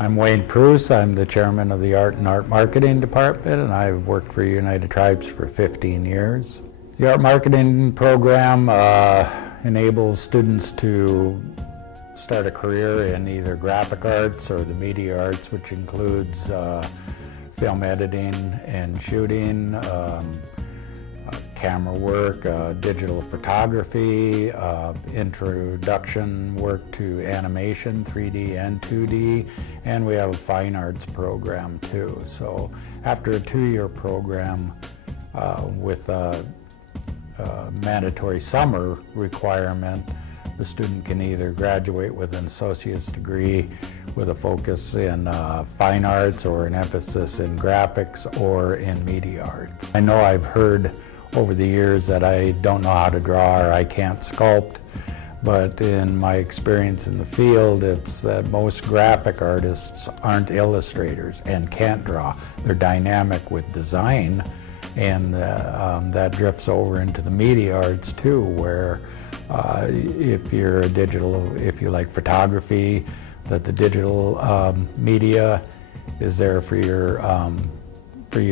I'm Wayne Pruse. I'm the chairman of the Art and Art Marketing Department, and I've worked for United Tribes for 15 years. The Art Marketing program enables students to start a career in either graphic arts or the media arts, which includes film editing and shooting, camera work, digital photography, introduction work to animation, 3D and 2D, and we have a fine arts program too. So after a 2-year program with a mandatory summer requirement, the student can either graduate with an associate's degree with a focus in fine arts or an emphasis in graphics or in media arts. I know I've heard over the years that I don't know how to draw or I can't sculpt, but in my experience in the field, it's that most graphic artists aren't illustrators and can't draw. They're dynamic with design, and that drifts over into the media arts too, where if you like photography, that the digital media is there for you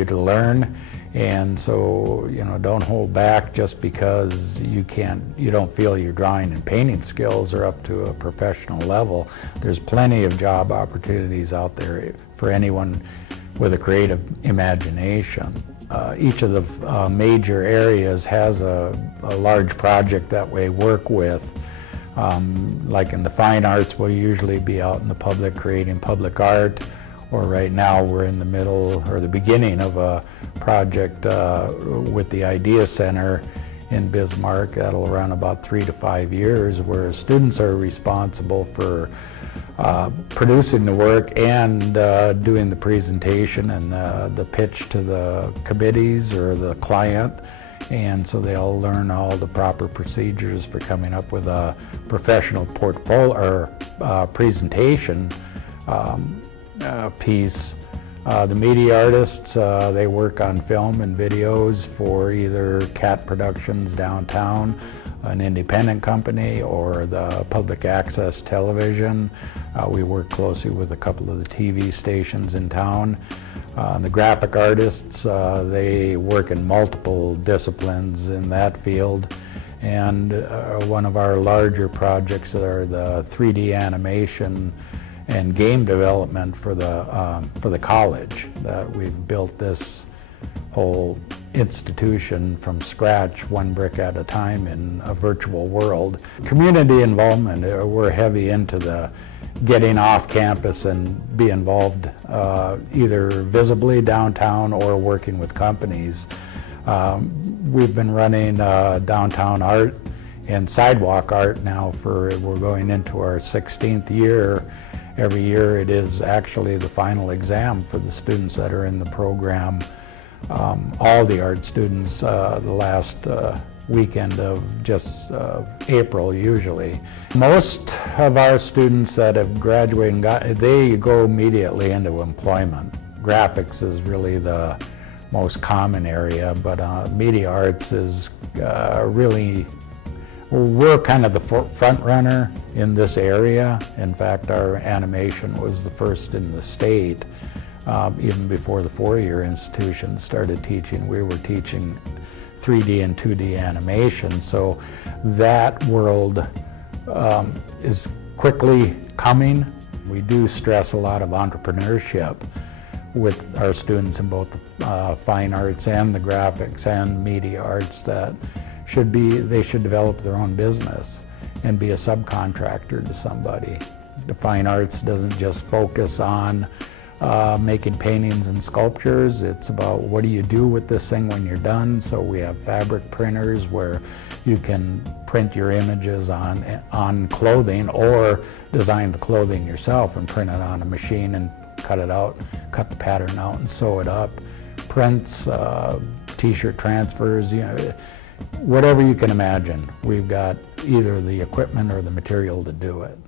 to learn. And so, don't hold back just because you don't feel your drawing and painting skills are up to a professional level. There's plenty of job opportunities out there for anyone with a creative imagination. Each of the major areas has a large project that we work with. Like in the fine arts, we'll usually be out in the public creating public art, or right now we're in the middle or the beginning of a project with the Idea Center in Bismarck that'll run about 3 to 5 years, where students are responsible for producing the work and doing the presentation and the pitch to the committees or the client. And so they'll learn all the proper procedures for coming up with a professional portfolio or presentation piece. The media artists, they work on film and videos for either CAT Productions downtown, an independent company, or the public access television. We work closely with a couple of the TV stations in town. The graphic artists, they work in multiple disciplines in that field. And one of our larger projects are the 3D animation and game development for the college. That we've built this whole institution from scratch, one brick at a time in a virtual world. Community involvement, we're heavy into the getting off campus and be involved either visibly downtown or working with companies. We've been running downtown art and sidewalk art now we're going into our 16th year. Every year it is actually the final exam for the students that are in the program. All the art students the last weekend of just April usually. Most of our students that have graduated, they go immediately into employment. Graphics is really the most common area, but media arts is really, we're kind of the front runner in this area. In fact, our animation was the first in the state. Even before the 4-year institution started teaching, we were teaching 3D and 2D animation. So that world is quickly coming. We do stress a lot of entrepreneurship with our students in both the fine arts and the graphics and media arts, that they should develop their own business and be a subcontractor to somebody. The fine arts doesn't just focus on making paintings and sculptures. It's about what do you do with this thing when you're done. So we have fabric printers where you can print your images on clothing, or design the clothing yourself and print it on a machine and cut it out, cut the pattern out and sew it up. Prints, t-shirt transfers, whatever you can imagine. We've got either the equipment or the material to do it.